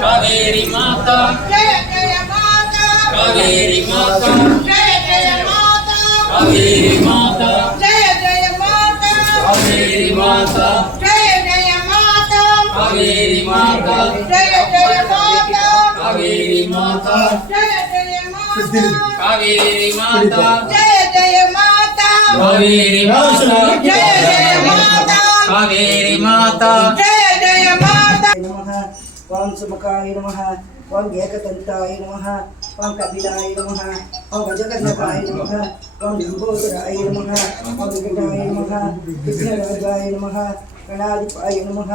कावेरी माता जय जय माता कावेरी माता जय जय माता कावेरी माता जय जय माता कावेरी माता जय जय माता कावेरी माता जय जय माता कावेरी माता जय जय माता कावेरी माता जय जय माता कावेरी माता जय जय माता कावेरी माता जय जय माता ओम सुमुखाय नमः ओम एकदंताय नमः ओम कपिलाय नमः ओम गजकर्णकाय नमः ओम लंबोदराय नमः ओम विकटाय नमः विघ्नराजाय नमः गणाधिपाय नमः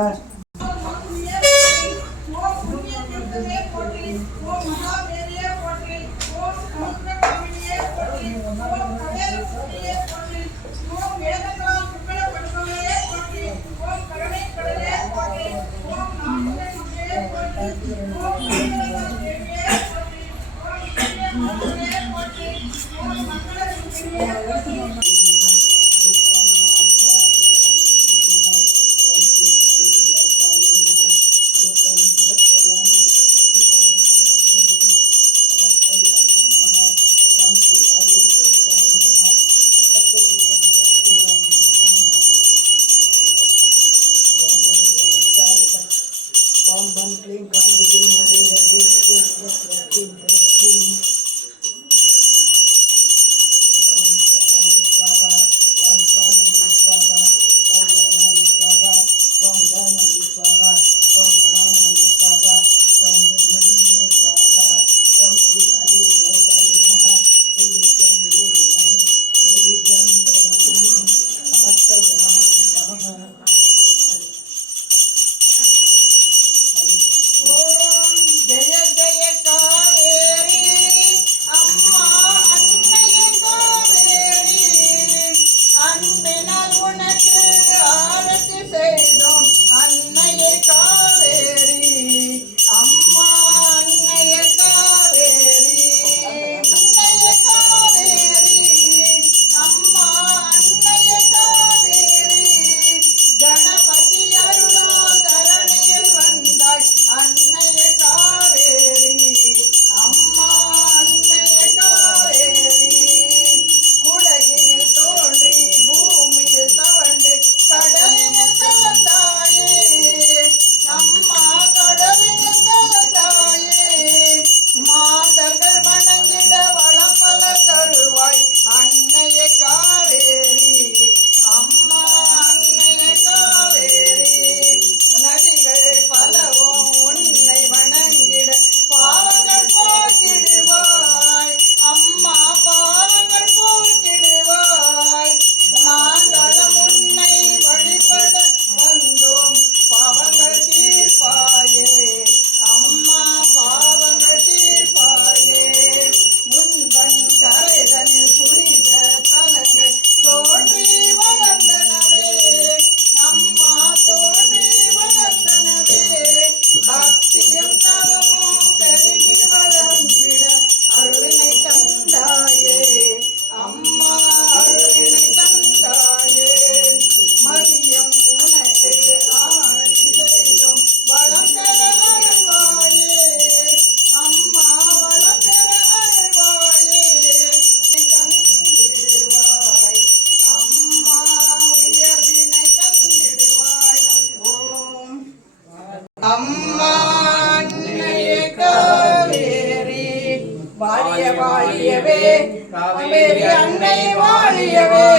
காவேரி அன்னை வாழியவே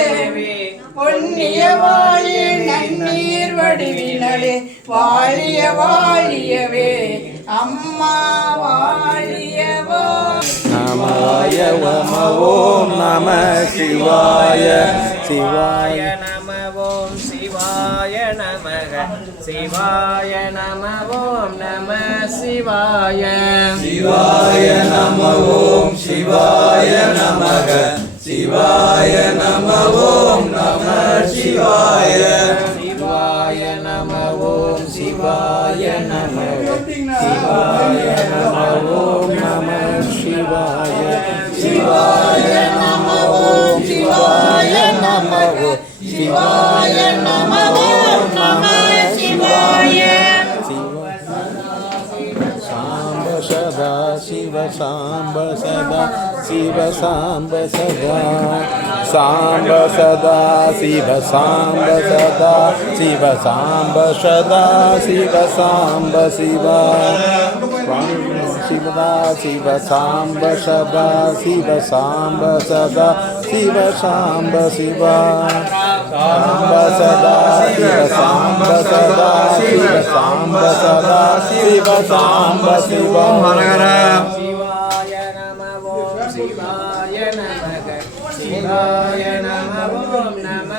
பொன்னிய வாழி நன்னீர் வடிவினலே வாழிய வாழியவே அம்மா வாழியவோ நமய நம ஓம் நம சிவாய சிவாய நம ஓம் சிவாய நமக சிவாய நம ஓம் நம சிவாய சிவாய நம ஓம் சிவாய நமக சிவாய நம ஓம் நம சிவாய சிவாய நம ஓம் சிவாய நம சிவாய நம ஓம் நம சிவாய சிவாய நம ஓம் சிவாய நம சிவாய நம ஓம் நம சிவாய சாம்ப சதா சிவ சாம்ப சதா சிவ சாம்ப சதா சாம்ப சதா சிவ சாம்ப சதா சிவ சாம்ப சதா சிவ சாம்ப சிவா சிவதா சிவ சாம்ப சதா சிவ சாம்ப சதா சிவ சாம்ப சிவா சாம்ப சதா சிவ சாம்ப சதா சிவ சாம்ப சதா சிவ சாம்ப சிவா சிவாய நம ஓம் சிவாய நமக சிவாய நம ஓம் நம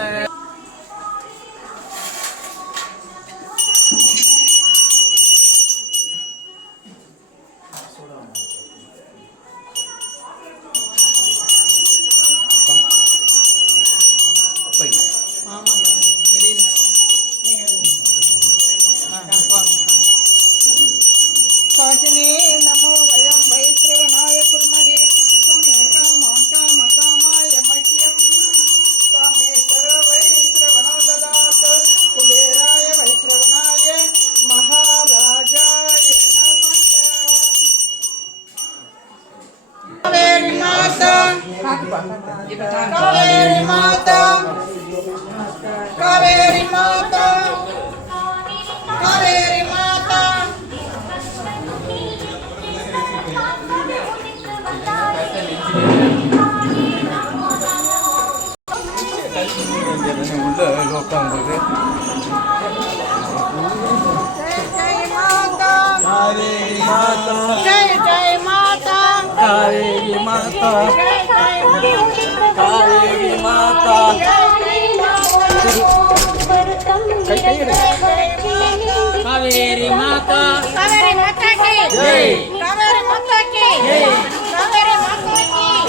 काशिने नमो वयं वैश्रवणाय कुर्महे त्वमे कामाय मह्यं कामेश्वर वैश्रवणो ददात कुबेराय वैश्रवणाय महाराजाय नमः कावेरी माता कावेरी माता कावेरी माता कावेरी माता காவேரி மாதா जय जय माता காவேரி மாதா காவேரி மாதா காவேரி மாதா कावेरी माता की जय कावेरी माता की जय कावेरी माता की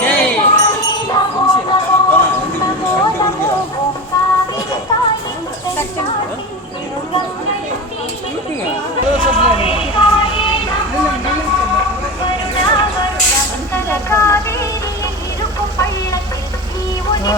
जय காவேரியில் இருக்கும் பள்ளத்தில் நீ ஒரு